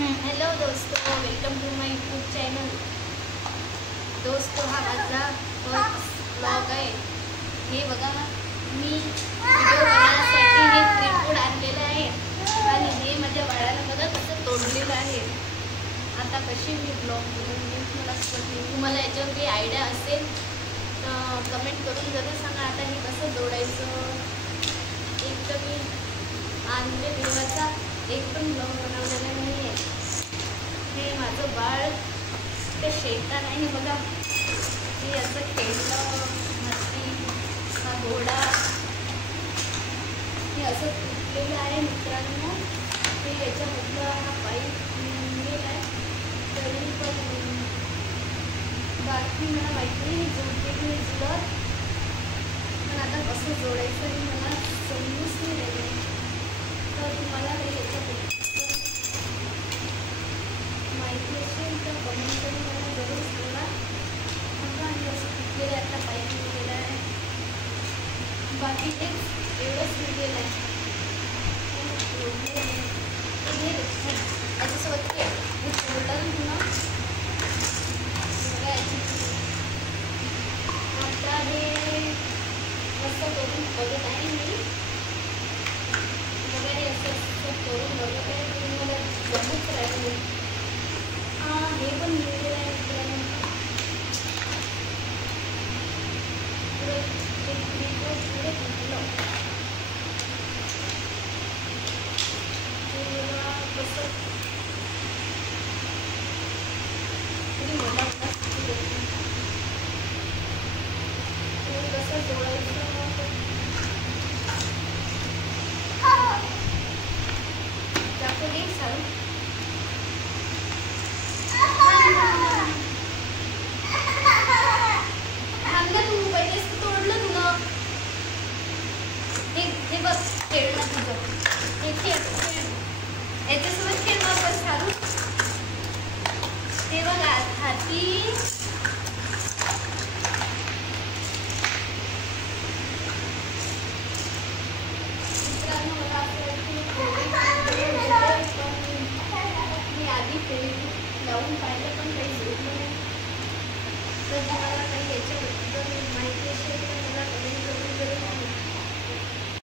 Hello दोस्तों, welcome to my YouTube channel. दोस्तों, हा माझा फर्स्ट ब्लॉग आहे। हे बघा, मी व्हिडिओ बनवण्यासाठी हे ट्रिपवूड आणलेलं आहे आणि हे माझ्या बाळाला बघा कसं तोडलेलं आहे। आता कशी मी ब्लॉग बनवून तुम्हाला याच्यावर काही आयडिया असेल तर कमेंट करून जरूर सांगा। आता हे कसं जोडायचं, एक तर मी आणले देवाचा एक पण ब्लॉग बनवलेला नाही आहे। हे माझं बाळ ते शेतात आहे बघा, हे असं खेळलं मस्ती, हा घोडा हे असं तुटलेलं आहे मित्रांनो। हे याच्यामधलं हा पाईप निघेल आहे, तरी पण बाकी मला माहिती नाही जोडलेली जुळत, पण आता कसं जोडायचं हे मला समजूच नाही राहिलं। तर तुम्हाला काही याच्याबद्दल माहिती असेल तर कमेंट करून मला जरूर सांगा। बघा, हे असं तुटलेलं आहे, आता पाईप निघालेला आहे, बाकी तेच एवढंच निघेलं आहे। याच्यासोबत हे छोटं पुन्हा आता हे मस्त करून बघत आहे मी। बघा, हे असं करून बघत आहे, मला जमूच राहिलं। हे पण निघलेलं आहे मित्रांनो, कसं जोडायचं त्याचं एक सांग। हे बघ खेळणं तुझं, हे खेळ याच्यासोबत खेळ बघ सारू। ते बघ हाती मित्रांनो, मला मी आधी लावून पाहिलं